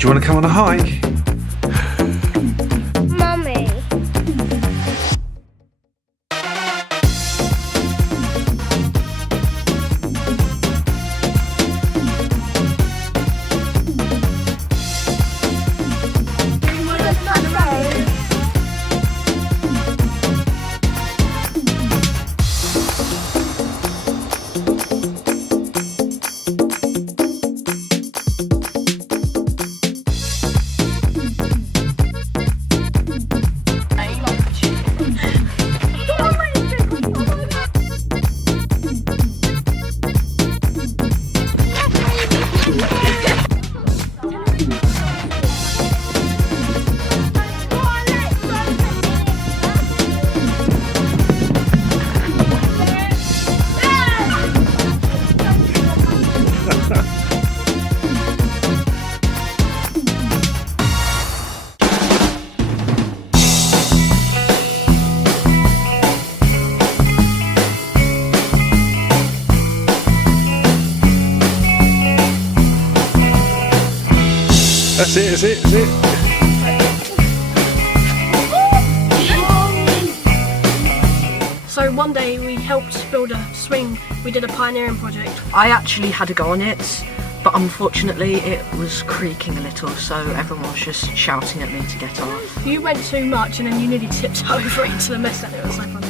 Do you want to come on a hike? Mummy. That's it, that's it, that's it. So one day we helped build a swing. We did a pioneering project. I actually had a go on it, but unfortunately it was creaking a little, so everyone was just shouting at me to get off. You went too much and then you nearly tipped over into the mess, and it was so funny.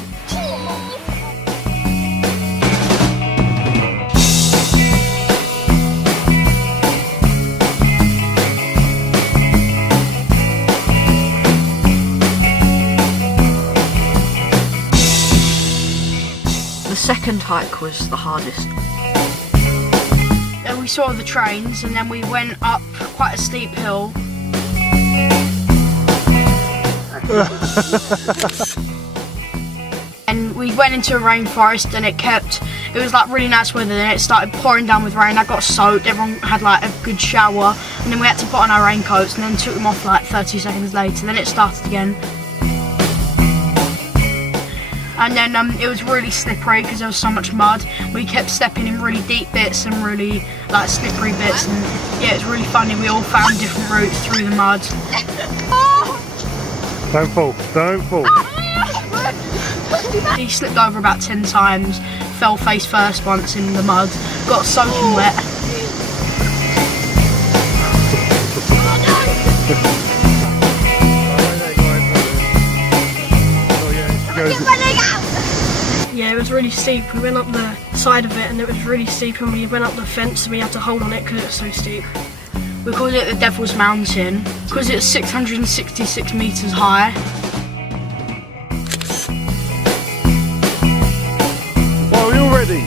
The second hike was the hardest. Then we saw the trains and then we went up quite a steep hill. And we went into a rainforest and it was like really nice weather, then it started pouring down with rain. I got soaked, everyone had like a good shower, and then we had to put on our raincoats and then took them off like 30 seconds later, then it started again. And then it was really slippery because there was so much mud. We kept stepping in really deep bits and really like slippery bits, and yeah, it was really funny. We all found different routes through the mud. Don't fall, don't fall. He slipped over about 10 times, fell face first once in the mud, got soaking wet. Yeah, it was really steep. We went up the side of it and it was really steep, and we went up the fence and we had to hold on it because it was so steep. We called it the Devil's Mountain because it's 666 metres high. Well, you're ready.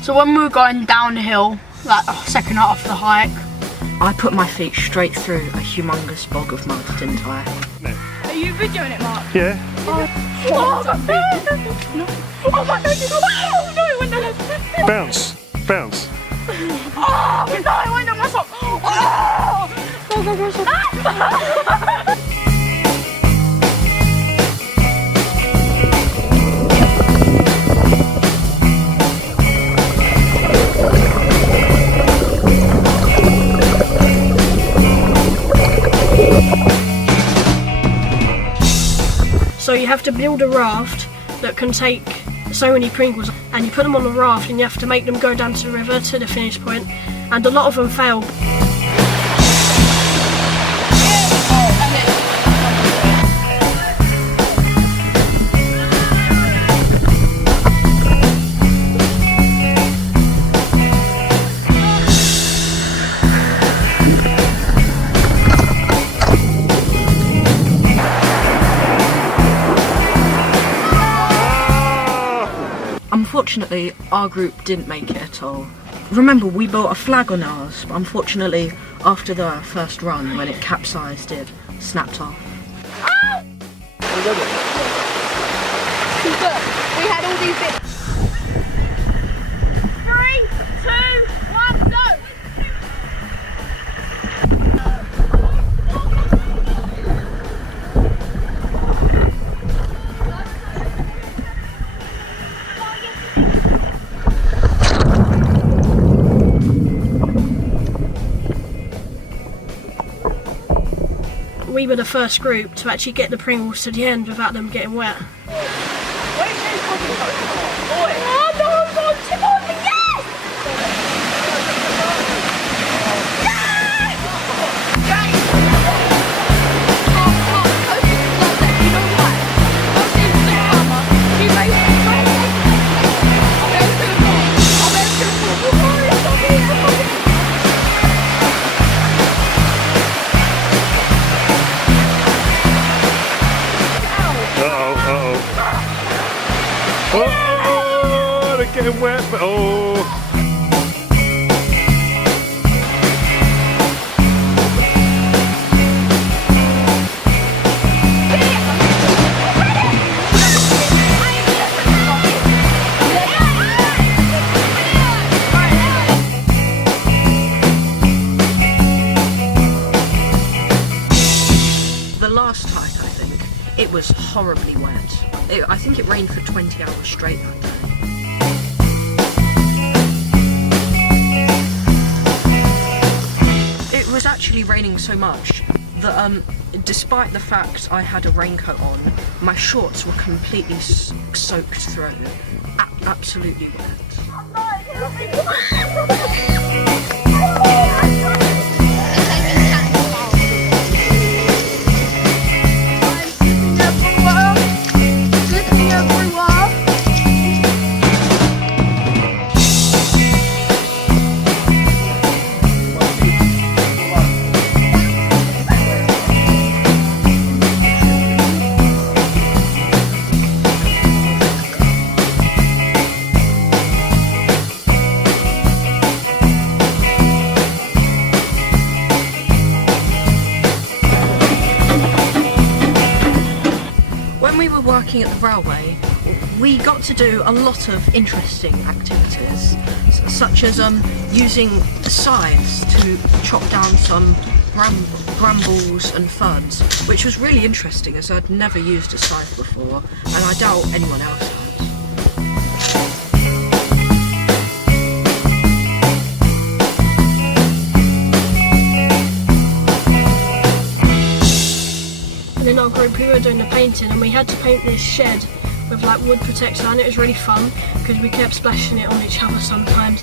So when we were going downhill, like the second half of the hike, I put my feet straight through a humongous bog of mud, didn't I? Are you videoing it, Mark? Yeah. Oh my god! Oh no, it went down. Bounce, bounce. Oh no, it went down my sock. Oh! So you have to build a raft that can take so many Pringles, and you put them on the raft and you have to make them go down to the river to the finish point, and a lot of them fail. Unfortunately, our group didn't make it at all. Remember, we built a flag on ours, but unfortunately, after the first run, when it capsized, it snapped off. We had all these bits. 3, 2, 1, go! we were the first group to actually get the Pringles to the end without them getting wet. Oh, they're getting wet, but oh. The last hike, I think, it was horribly wet. I think it rained for 20 hours straight that day. It was actually raining so much that despite the fact I had a raincoat on, my shorts were completely soaked through. Absolutely wet. Working at the railway, we got to do a lot of interesting activities, such as using scythes to chop down some brambles and ferns, which was really interesting as I'd never used a scythe before, and I doubt anyone else had. In our group we were doing the painting and we had to paint this shed with like wood protection, and it was really fun because we kept splashing it on each other sometimes.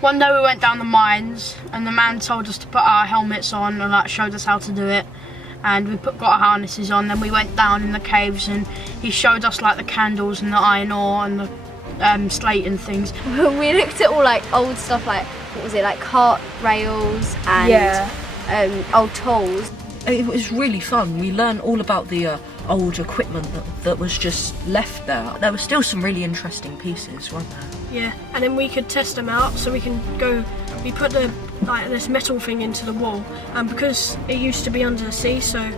One day we went down the mines and the man told us to put our helmets on and like showed us how to do it, and we got our harnesses on. Then we went down in the caves and he showed us like the candles and the iron ore and the slate and things. We looked at all like old stuff, like what was it, like cart rails and old tools. It was really fun. We learned all about the old equipment that was just left there. There were still some really interesting pieces, weren't there? Yeah, and then we could test them out, so we put the this metal thing into the wall, and because it used to be under the sea, so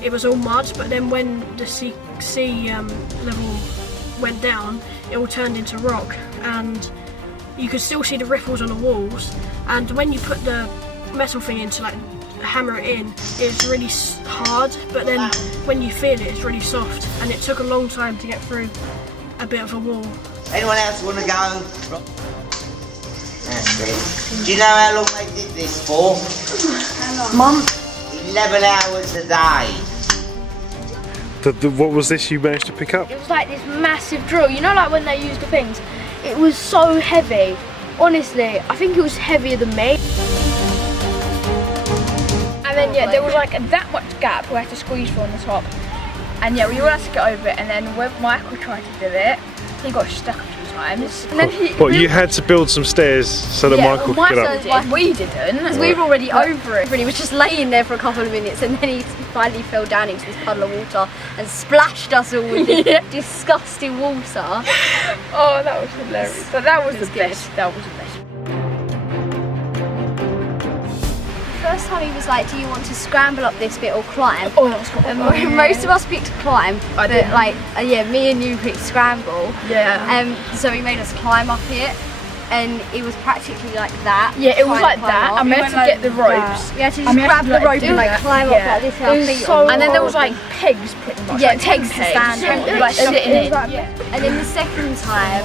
it was all mud, but then when the sea level went down, it all turned into rock, and you could still see the ripples on the walls, and when you put the metal thing in to like hammer it in, it's really hard, but then when you feel it, it's really soft, and it took a long time to get through a bit of a wall. Anyone else want to go? That's it. Do you know how long they did this for? How long? Month. 11 hours a day. What was this you managed to pick up? It was like this massive drill, you know, like when they use the things. It was so heavy. Honestly, I think it was heavier than me. And then yeah, there was like that much gap we had to squeeze through on the top. And yeah, we all had to get over it. And then when Michael tried to do it, he got stuck a few times. And then What, you had to build some stairs so that Michael could get up? did. We didn't, because we were already over it. He was just laying there for a couple of minutes and then he finally fell down into this puddle of water and splashed us all with this disgusting water. Oh, that was hilarious. But that was the best. That was the best. First time he was like, do you want to scramble up this bit or climb? Oh, that was cool. And most of us picked climb, but didn't. like, yeah, me and you picked scramble. Yeah. So he made us climb up it, and it was practically like that. Yeah, it was trying like to climb that, up. and we had to get the ropes. We had to just grab the rope and like climb up like this with our feet on. And then there was like pegs pretty much. Yeah, like pegs to stand on. on. Like sitting in. And then the second time,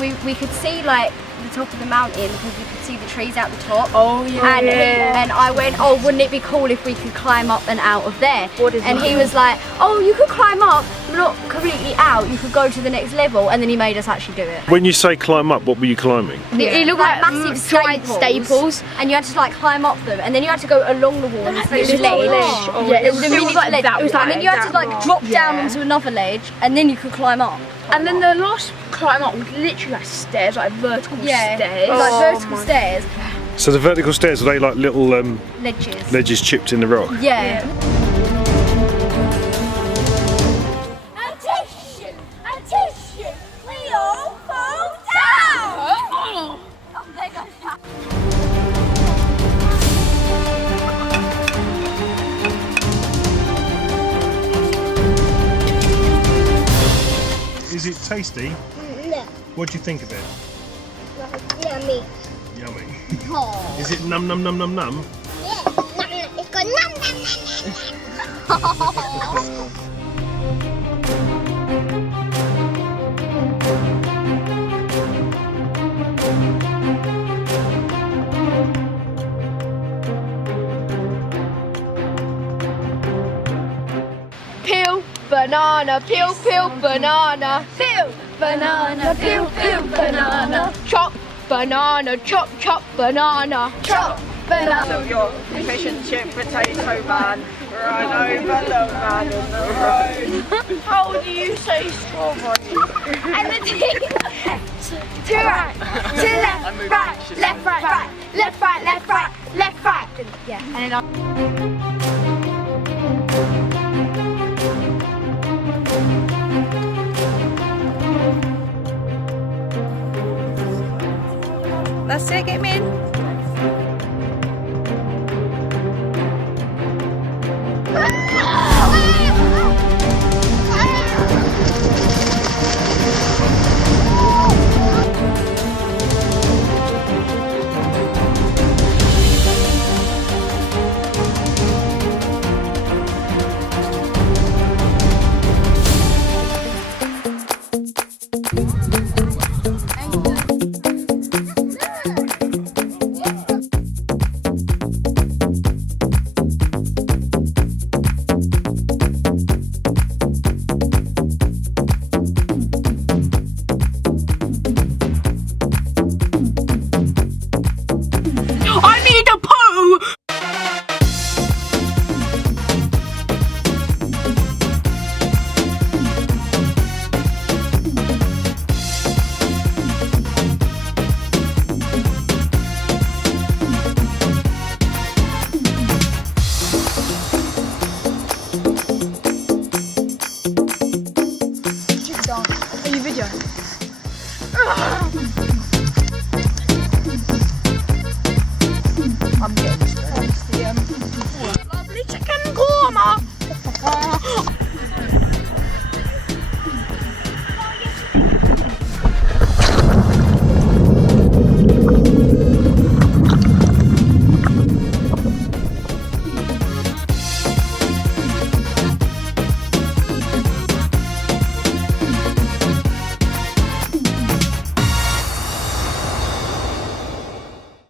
we could see like the top of the mountain because we could see the trees out the top. Oh yeah. And I went, oh, wouldn't it be cool if we could climb up and out of there? And he was like, oh, you could climb up, but not completely out. You could go to the next level. And then he made us actually do it. When you say climb up, what were you climbing? It looked like massive giant staples. and you had to like climb up them, and then you had to go along the wall and this little ledge. Yeah, it was The mini like ledge. that. It was And then you had to like drop down onto another ledge, and then you could climb up. And then the last climb up was literally like stairs, like vertical stairs. Like vertical stairs, So the vertical stairs, were they like little ledges. ledges chipped in the rock? Yeah. Attention! We all fall down! Oh, there goes. Is it tasty? No, What do you think of it? yummy. Yummy. Oh. Is it num num num num num? Yeah, it's got nom nom nom nom. Peel, banana, peel, banana, peel, banana, peel, banana, chop, banana, chop, banana, chop, banana. Your fish and chip potato man, right over the man in the road. How do you say strawberry? And the thing, to right, to left, right, left, right, left, right, left, right, left, right. Yeah. And then